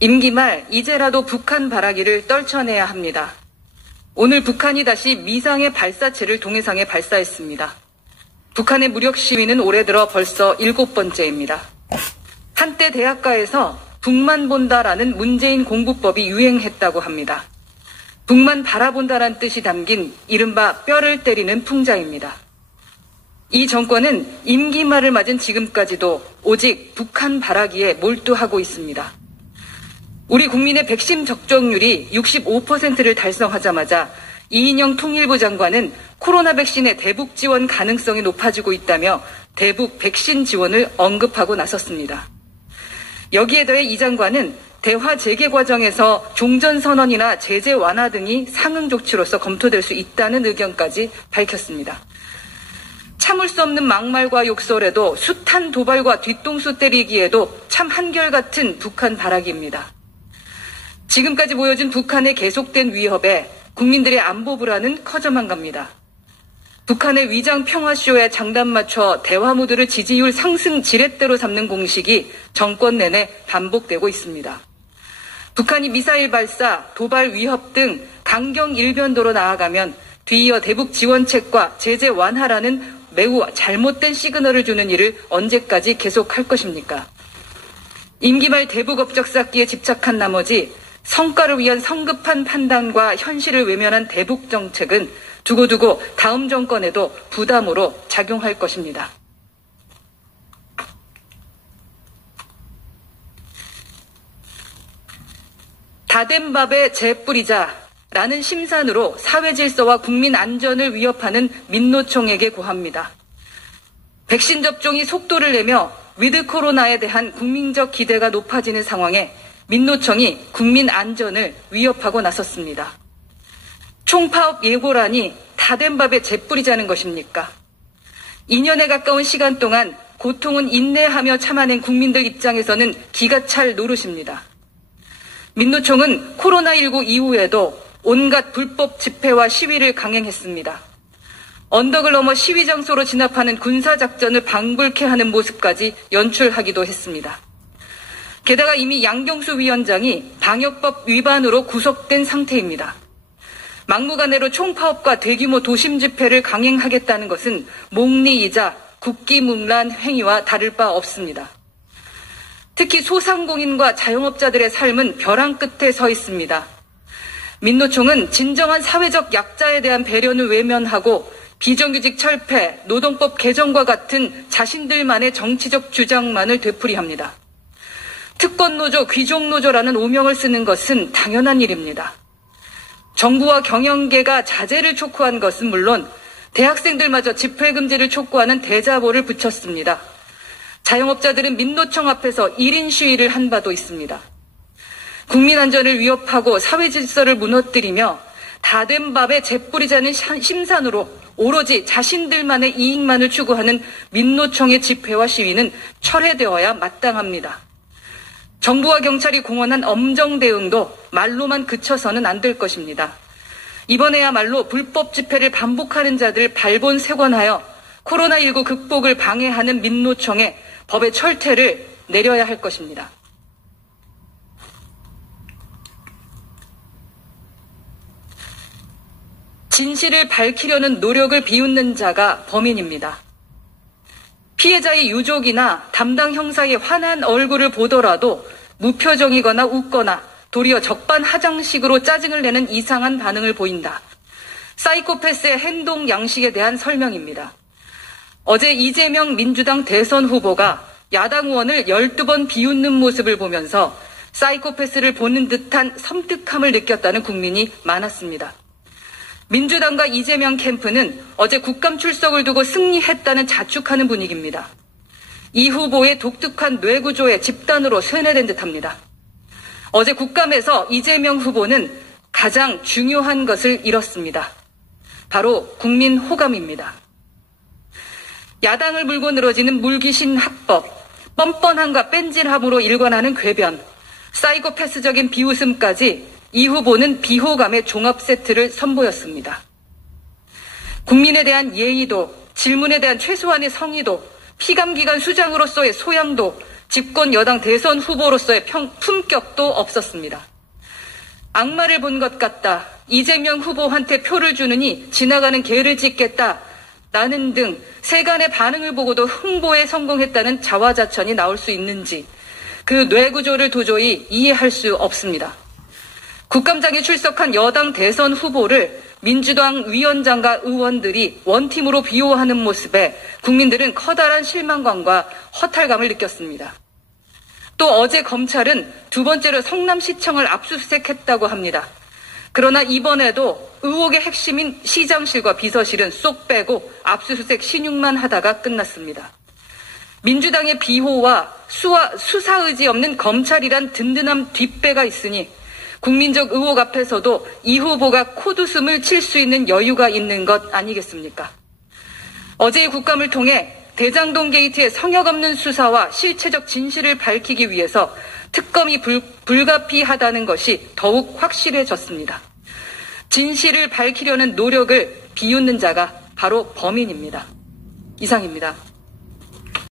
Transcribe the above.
임기 말 이제라도 북한 바라기를 떨쳐내야 합니다. 오늘 북한이 다시 미상의 발사체를 동해상에 발사했습니다. 북한의 무력 시위는 올해 들어 벌써 7번째입니다. 한때 대학가에서 북만 본다라는 문재인 공부법이 유행했다고 합니다. 북만 바라본다란 뜻이 담긴 이른바 뼈를 때리는 풍자입니다. 이 정권은 임기 말을 맞은 지금까지도 오직 북한 바라기에 몰두하고 있습니다. 우리 국민의 백신 접종률이 65%를 달성하자마자 이인영 통일부 장관은 코로나 백신의 대북 지원 가능성이 높아지고 있다며 대북 백신 지원을 언급하고 나섰습니다. 여기에 더해 이 장관은 대화 재개 과정에서 종전선언이나 제재 완화 등이 상응 조치로서 검토될 수 있다는 의견까지 밝혔습니다. 참을 수 없는 막말과 욕설에도 숱한 도발과 뒤통수 때리기에도 참 한결같은 북한 바라기입니다. 지금까지 보여준 북한의 계속된 위협에 국민들의 안보 불안은 커져만 갑니다. 북한의 위장 평화쇼에 장단 맞춰 대화 모드를 지지율 상승 지렛대로 삼는 공식이 정권 내내 반복되고 있습니다. 북한이 미사일 발사, 도발 위협 등 강경 일변도로 나아가면 뒤이어 대북 지원책과 제재 완화라는 매우 잘못된 시그널을 주는 일을 언제까지 계속할 것입니까? 임기 말 대북 업적 쌓기에 집착한 나머지 성과를 위한 성급한 판단과 현실을 외면한 대북 정책은 두고두고 다음 정권에도 부담으로 작용할 것입니다. 다 된 밥에 재 뿌리자라는 심산으로 사회 질서와 국민 안전을 위협하는 민노총에게 고합니다. 백신 접종이 속도를 내며 위드 코로나에 대한 국민적 기대가 높아지는 상황에 민노총이 국민 안전을 위협하고 나섰습니다. 총파업 예고라니 다 된 밥에 재 뿌리자는 것입니까? 2년에 가까운 시간 동안 고통은 인내하며 참아낸 국민들 입장에서는 기가 찰 노릇입니다. 민노총은 코로나19 이후에도 온갖 불법 집회와 시위를 강행했습니다. 언덕을 넘어 시위 장소로 진압하는 군사작전을 방불케 하는 모습까지 연출하기도 했습니다. 게다가 이미 양경수 위원장이 방역법 위반으로 구속된 상태입니다. 막무가내로 총파업과 대규모 도심 집회를 강행하겠다는 것은 목리이자 국기문란 행위와 다를 바 없습니다. 특히 소상공인과 자영업자들의 삶은 벼랑 끝에 서 있습니다. 민노총은 진정한 사회적 약자에 대한 배려는 외면하고 비정규직 철폐, 노동법 개정과 같은 자신들만의 정치적 주장만을 되풀이합니다. 특권노조, 귀족노조라는 오명을 쓰는 것은 당연한 일입니다. 정부와 경영계가 자제를 촉구한 것은 물론 대학생들마저 집회 금지를 촉구하는 대자보를 붙였습니다. 자영업자들은 민노총 앞에서 1인 시위를 한 바도 있습니다. 국민 안전을 위협하고 사회 질서를 무너뜨리며 다 된 밥에 재 뿌리자는 심산으로 오로지 자신들만의 이익만을 추구하는 민노총의 집회와 시위는 철회되어야 마땅합니다. 정부와 경찰이 공언한 엄정 대응도 말로만 그쳐서는 안 될 것입니다. 이번에야말로 불법 집회를 반복하는 자들 발본색원하여 코로나19 극복을 방해하는 민노총에 법의 철퇴를 내려야 할 것입니다. 진실을 밝히려는 노력을 비웃는 자가 범인입니다. 피해자의 유족이나 담당 형사의 환한 얼굴을 보더라도 무표정이거나 웃거나 도리어 적반하장식으로 짜증을 내는 이상한 반응을 보인다. 사이코패스의 행동 양식에 대한 설명입니다. 어제 이재명 민주당 대선 후보가 야당 의원을 12번 비웃는 모습을 보면서 사이코패스를 보는 듯한 섬뜩함을 느꼈다는 국민이 많았습니다. 민주당과 이재명 캠프는 어제 국감 출석을 두고 승리했다는 자축하는 분위기입니다. 이 후보의 독특한 뇌구조에 집단으로 세뇌된 듯합니다. 어제 국감에서 이재명 후보는 가장 중요한 것을 잃었습니다. 바로 국민 호감입니다. 야당을 물고 늘어지는 물귀신 합법, 뻔뻔함과 뺀질함으로 일관하는 궤변, 사이코패스적인 비웃음까지 이 후보는 비호감의 종합 세트를 선보였습니다. 국민에 대한 예의도, 질문에 대한 최소한의 성의도, 피감기관 수장으로서의 소양도, 집권 여당 대선 후보로서의 품격도 없었습니다. 악마를 본 것 같다. 이재명 후보한테 표를 주느니 지나가는 개를 짖겠다. 라는 등 세간의 반응을 보고도 흥보에 성공했다는 자화자찬이 나올 수 있는지 그 뇌구조를 도저히 이해할 수 없습니다. 국감장에 출석한 여당 대선 후보를 민주당 위원장과 의원들이 원팀으로 비호하는 모습에 국민들은 커다란 실망감과 허탈감을 느꼈습니다. 또 어제 검찰은 두 번째로 성남시청을 압수수색했다고 합니다. 그러나 이번에도 의혹의 핵심인 시장실과 비서실은 쏙 빼고 압수수색 신용만 하다가 끝났습니다. 민주당의 비호와 수사 의지 없는 검찰이란 든든한 뒷배가 있으니 국민적 의혹 앞에서도 이 후보가 코웃음을 칠 수 있는 여유가 있는 것 아니겠습니까? 어제의 국감을 통해 대장동 게이트의 성역 없는 수사와 실체적 진실을 밝히기 위해서 특검이 불가피하다는 것이 더욱 확실해졌습니다. 진실을 밝히려는 노력을 비웃는 자가 바로 범인입니다. 이상입니다.